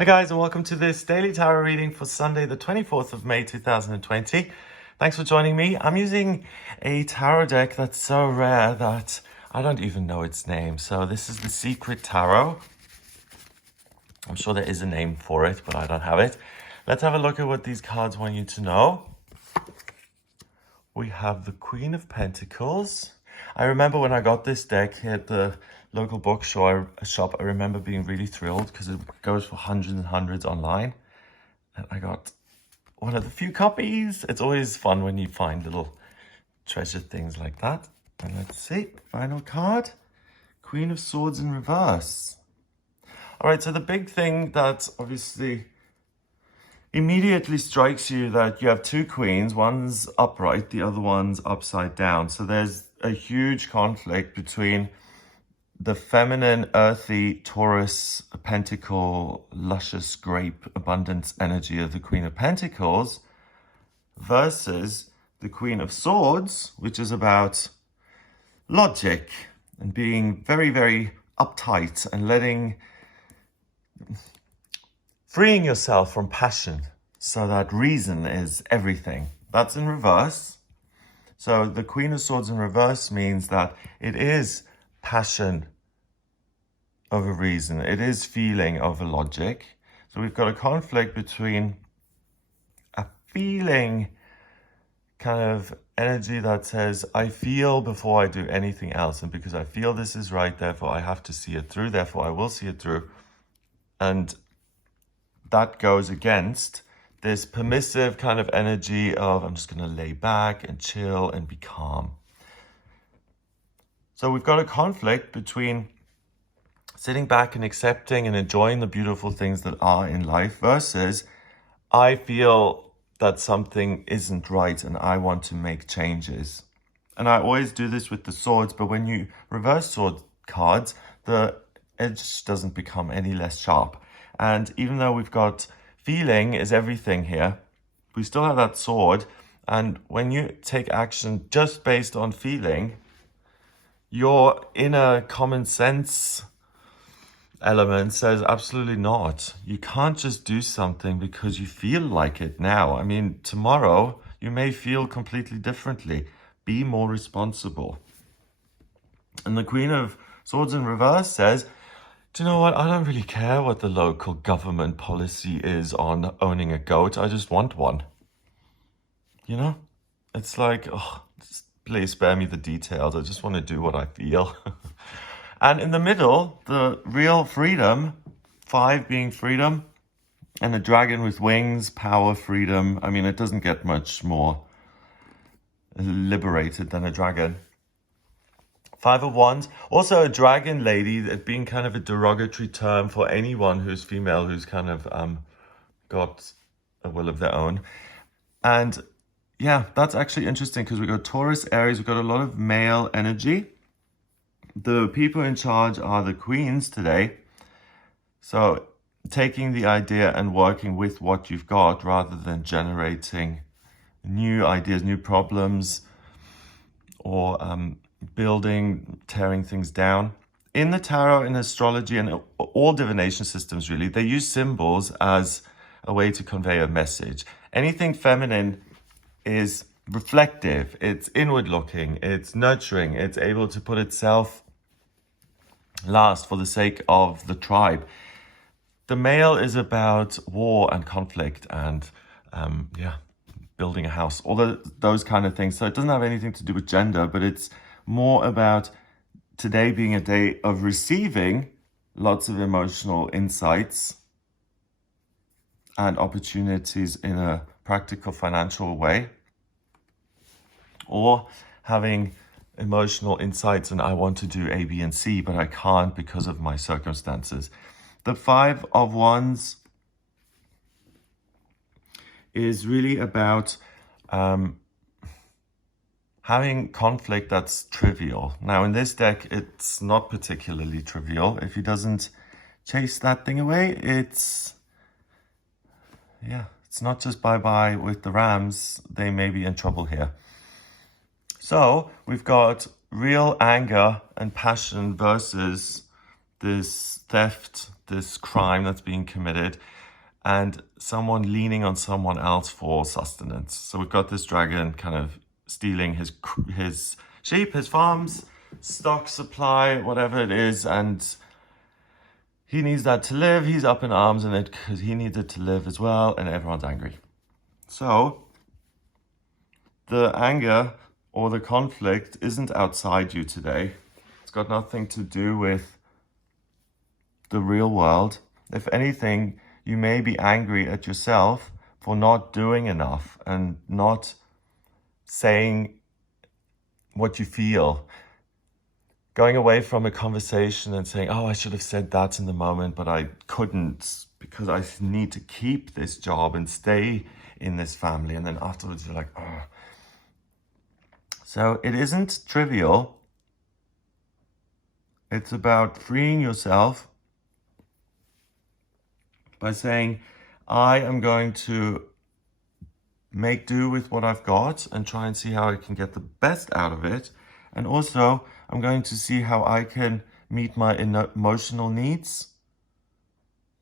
Hi guys, and welcome to this daily tarot reading for Sunday the 24th of May 2020. Thanks for joining me. I'm using a tarot deck that's so rare that I don't even know its name. So this is the Secret Tarot. I'm sure there is a name for it, but I don't have it. Let's have a look at what these cards want you to know. We have the Queen of Pentacles. I remember when I got this deck here at the local bookshop, I remember being really thrilled because it goes for hundreds and hundreds online. And I got one of the few copies. It's always fun when you find little treasure things like that. And let's see, final card, Queen of Swords in reverse. All right, so the big thing that obviously immediately strikes you that you have two queens, one's upright, the other one's upside down. So there's a huge conflict between the feminine, earthy, Taurus, pentacle, luscious grape, abundance energy of the Queen of Pentacles versus the Queen of Swords, which is about logic and being very, very uptight and freeing yourself from passion so that reason is everything. That's in reverse. So the Queen of Swords in reverse means that it is passion over reason. It is feeling over logic. So we've got a conflict between a feeling kind of energy that says, I feel before I do anything else. And because I feel this is right, therefore I have to see it through. Therefore I will see it through. And that goes against this permissive kind of energy of I'm just going to lay back and chill and be calm. So we've got a conflict between sitting back and accepting and enjoying the beautiful things that are in life versus I feel that something isn't right and I want to make changes. And I always do this with the swords, but when you reverse sword cards, the edge doesn't become any less sharp. And even though we've got feeling is everything here, we still have that sword. And when you take action just based on feeling, your inner common sense element says absolutely not. You can't just do something because you feel like it now. I mean, tomorrow you may feel completely differently. Be more responsible. And the Queen of Swords in reverse says, do you know what? I don't really care what the local government policy is on owning a goat. I just want one. You know? It's like, oh, please spare me the details. I just want to do what I feel. And in the middle, the real freedom, 5 being freedom, and a dragon with wings, power, freedom. I mean, it doesn't get much more liberated than a dragon. 5 of Wands, also a dragon lady, it being kind of a derogatory term for anyone who's female, who's kind of got a will of their own. And yeah, that's actually interesting because we've got Taurus, Aries, we've got a lot of male energy. The people in charge are the queens today. So taking the idea and working with what you've got rather than generating new ideas, new problems, or building, tearing things down. In the tarot, in astrology, and all divination systems really, they use symbols as a way to convey a message. Anything feminine is reflective, it's inward looking, it's nurturing, it's able to put itself last for the sake of the tribe. The male is about war and conflict and building a house, all those kind of things. So it doesn't have anything to do with gender, but it's more about today being a day of receiving lots of emotional insights and opportunities in a practical financial way, or having emotional insights and I want to do A, B, and C, but I can't because of my circumstances. The 5 of Wands is really about having conflict that's trivial. Now in this deck, it's not particularly trivial. If he doesn't chase that thing away, it's not just bye-bye with the Rams. They may be in trouble here. So we've got real anger and passion versus this theft, this crime that's being committed and someone leaning on someone else for sustenance. So we've got this dragon kind of stealing his sheep, his farms, stock supply, whatever it is, and he needs that to live. He's up in arms in it because he needed to live as well, and everyone's angry. So the anger or the conflict isn't outside you today. It's got nothing to do with the real world. If anything, you may be angry at yourself for not doing enough and not saying what you feel. Going away from a conversation and saying, oh, I should have said that in the moment, but I couldn't because I need to keep this job and stay in this family. And then afterwards you're like, oh. So it isn't trivial. It's about freeing yourself by saying, I am going to make do with what I've got and try and see how I can get the best out of it. And also, I'm going to see how I can meet my emotional needs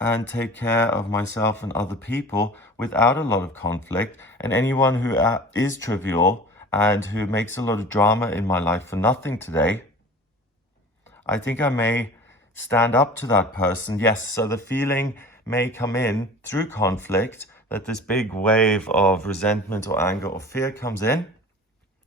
and take care of myself and other people without a lot of conflict. And anyone who is trivial and who makes a lot of drama in my life for nothing today, I think I may stand up to that person. Yes, so the feeling may come in through conflict, that this big wave of resentment or anger or fear comes in,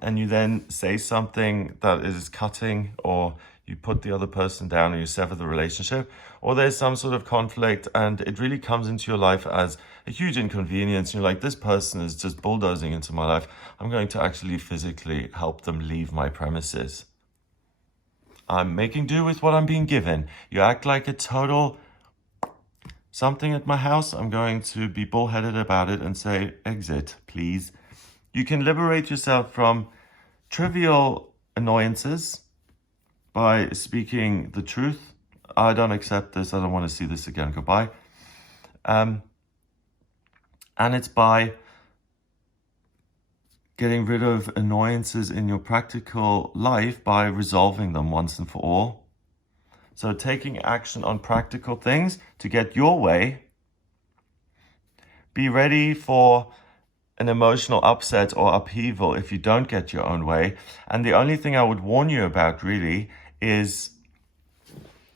and you then say something that is cutting, or you put the other person down, or you sever the relationship, or there's some sort of conflict and it really comes into your life as a huge inconvenience. You're like, this person is just bulldozing into my life. I'm going to actually physically help them leave my premises. I'm making do with what I'm being given. You act like a total something at my house, I'm going to be bullheaded about it and say, exit, please. You can liberate yourself from trivial annoyances by speaking the truth. I don't accept this. I don't want to see this again. Goodbye. And it's by getting rid of annoyances in your practical life by resolving them once and for all. So taking action on practical things to get your way. Be ready for an emotional upset or upheaval if you don't get your own way. And the only thing I would warn you about really is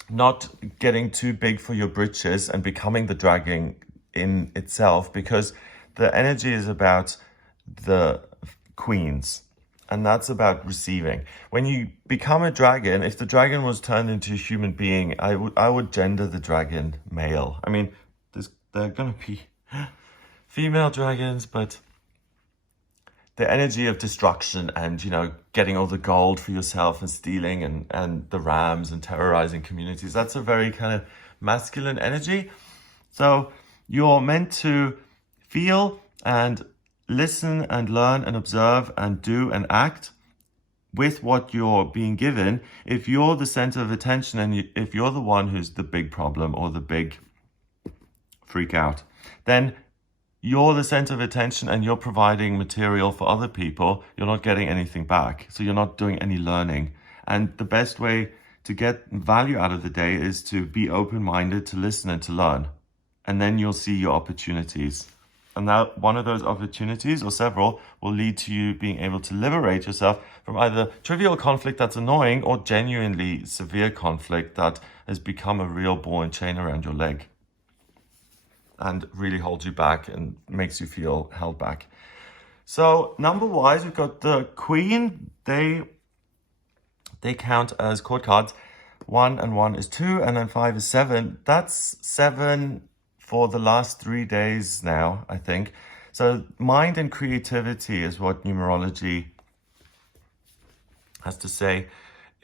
not getting too big for your britches and becoming the dragon in itself, because the energy is about the queens. And that's about receiving. When you become a dragon, if the dragon was turned into a human being, I would gender the dragon male. I mean, they're going to be female dragons, but the energy of destruction and, getting all the gold for yourself and stealing and the rams and terrorizing communities, that's a very kind of masculine energy. So you're meant to feel and listen and learn and observe and do and act with what you're being given. If you're the center of attention and if you're the one who's the big problem or the big freak out, then you're the center of attention and you're providing material for other people. You're not getting anything back. So you're not doing any learning. And the best way to get value out of the day is to be open-minded, to listen and to learn. And then you'll see your opportunities. And now one of those opportunities, or several, will lead to you being able to liberate yourself from either trivial conflict that's annoying or genuinely severe conflict that has become a real ball and chain around your leg and really holds you back and makes you feel held back. So number-wise, we've got the Queen. They count as court cards. 1 and 1 is 2, and then 5 is 7. That's 7 for the last 3 days now, I think. So mind and creativity is what numerology has to say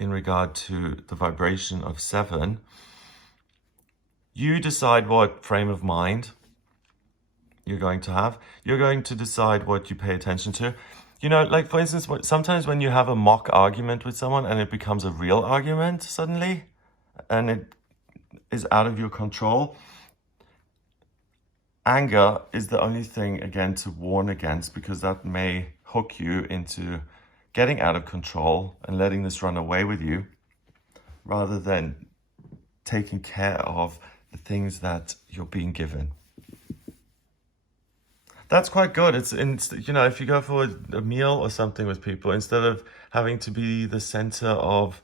in regard to the vibration of 7. You decide what frame of mind you're going to have. You're going to decide what you pay attention to. Like for instance, sometimes when you have a mock argument with someone and it becomes a real argument suddenly, and it is out of your control, anger is the only thing, again, to warn against, because that may hook you into getting out of control and letting this run away with you, rather than taking care of the things that you're being given. That's quite good. It's if you go for a meal or something with people, instead of having to be the center of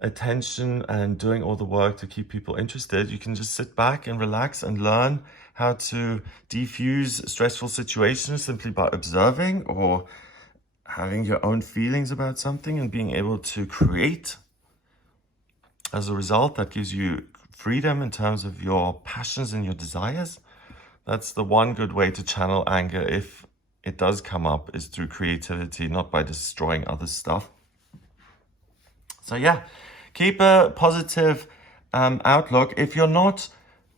attention and doing all the work to keep people interested, you can just sit back and relax and learn how to defuse stressful situations simply by observing or having your own feelings about something and being able to create. As a result, that gives you freedom in terms of your passions and your desires. That's the one good way to channel anger if it does come up, is through creativity, not by destroying other stuff. So yeah, keep a positive outlook. If you're not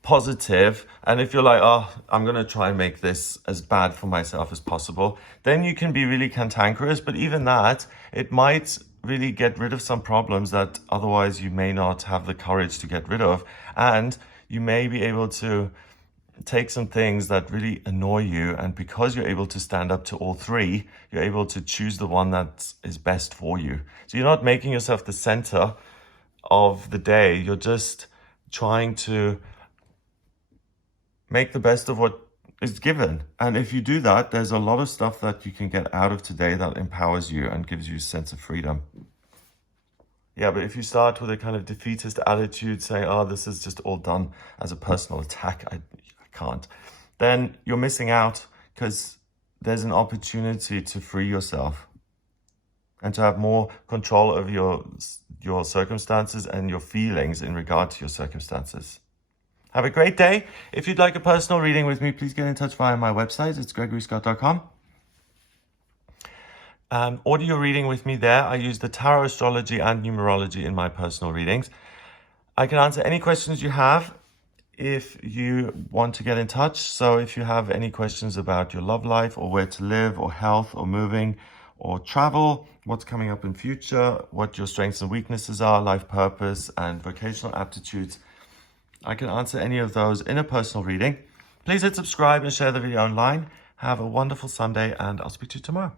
positive and if you're like, oh, I'm going to try and make this as bad for myself as possible, then you can be really cantankerous. But even that, it might really get rid of some problems that otherwise you may not have the courage to get rid of. And you may be able to take some things that really annoy you, and because you're able to stand up to all three, you're able to choose the one that is best for you. So you're not making yourself the center of the day. You're just trying to make the best of what is given. And if you do that, there's a lot of stuff that you can get out of today that empowers you and gives you a sense of freedom. Yeah, but if you start with a kind of defeatist attitude, saying, oh, this is just all done as a personal attack, I can't, then you're missing out, because there's an opportunity to free yourself and to have more control over your circumstances and your feelings in regard to your circumstances. Have a great day. If you'd like a personal reading with me, please get in touch via my website. It's gregoryscott.com. Audio reading with me there. I use the tarot, astrology and numerology in my personal readings. I can answer any questions you have if you want to get in touch. So if you have any questions about your love life or where to live or health or moving or travel, what's coming up in future, what your strengths and weaknesses are, life purpose and vocational aptitudes, I can answer any of those in a personal reading. Please hit subscribe and share the video online. Have a wonderful Sunday, and I'll speak to you tomorrow.